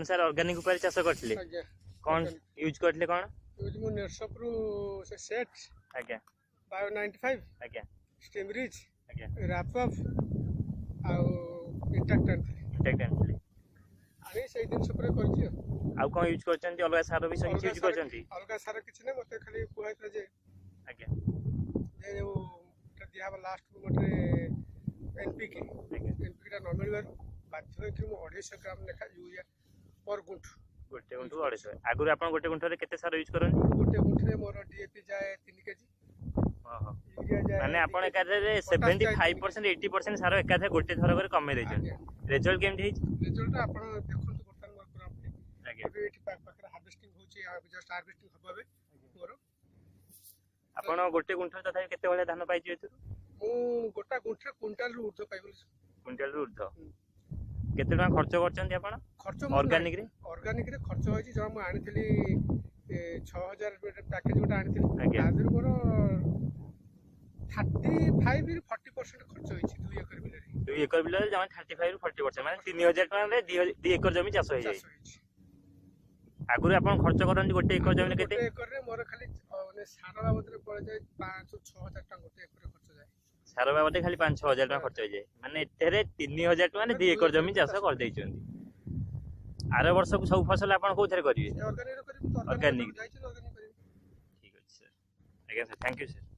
आपण sir organic ऊपर चाष करथिले आज्ञा कोन यूज करथिले कोन यूज मु नेटशॉप रु से सेट आज्ञा बायो 95 आज्ञा स्टिमरिज आज्ञा रैप अप आउ इंटैक्ट इंटेक्ट आनी से दिन सब करछि आ कोन यूज करचंती अलग सार भी सब यूज करचंती अलग सारा किछ नै मते खाली कुआइतले जे आज्ञा जे वो दिया लास्ट मोटे एनपीके एनपीके न मिलबार बाध्य कि 250 ग्राम लेखा यूरिया पर गुंठ गोटे गुंठ 250 आगुर आपण गोटे गुंठ रे केते सार यूज करन गोटे गुंठ रे मोर डीएपी जाए 3 केजी हां यूरिया जाए माने आपण एकाधे 75% 80% सार एकाधे गोटे थर करे कमे देछन रिजल्ट केमथि रिजल्ट आपण देखंतु बर्तन मोर पूरा आज्ञा अभी एठी पाखरे हार्वेस्टिंग होची जस्ट हार्वेस्टिंग हबे मोर आपण गोटे गुंठ तथा केते बळे धान पाइछि एतु मु गोटा गुंठ क्विंटल रु ऊर्ध्व पाइबल क्विंटल रु ऊर्ध्व केते टका खर्च करचंती आपण खर्च ऑर्गेनिक रे खर्च होइछि जब मु आनिथिली 6000 पैकेज गोटा आनिथिली आज्ञा तादर मोर 35 ରୁ 40% खर्च होइछि 2 एकर बिले 2 एकर बिले जमा 35 ରୁ 40% माने 3000 टका रे 2 एकर जमी चाष होई जाय आगुर आपण खर्च करंती गोटे एकर जमी केते गोटे एकर रे मोर खाली माने सारा बाबद रे पड़ जाय 5-6000 टका गोटे एकर खर्च जाय सार बाबद खाली 5-6000 टका खर्च होई जाय माने एतेरे 3000 टका ने 2 एकर जमी चाष कर दैचंती आरे वर्ष को सब फसल आपण कोथरे करिवे ऑर्गेनिक करिवे ऑर्गेनिक जाय छी ऑर्गेनिक करिवे ठीक अछि सर आज्ञा सर थैंक यू सर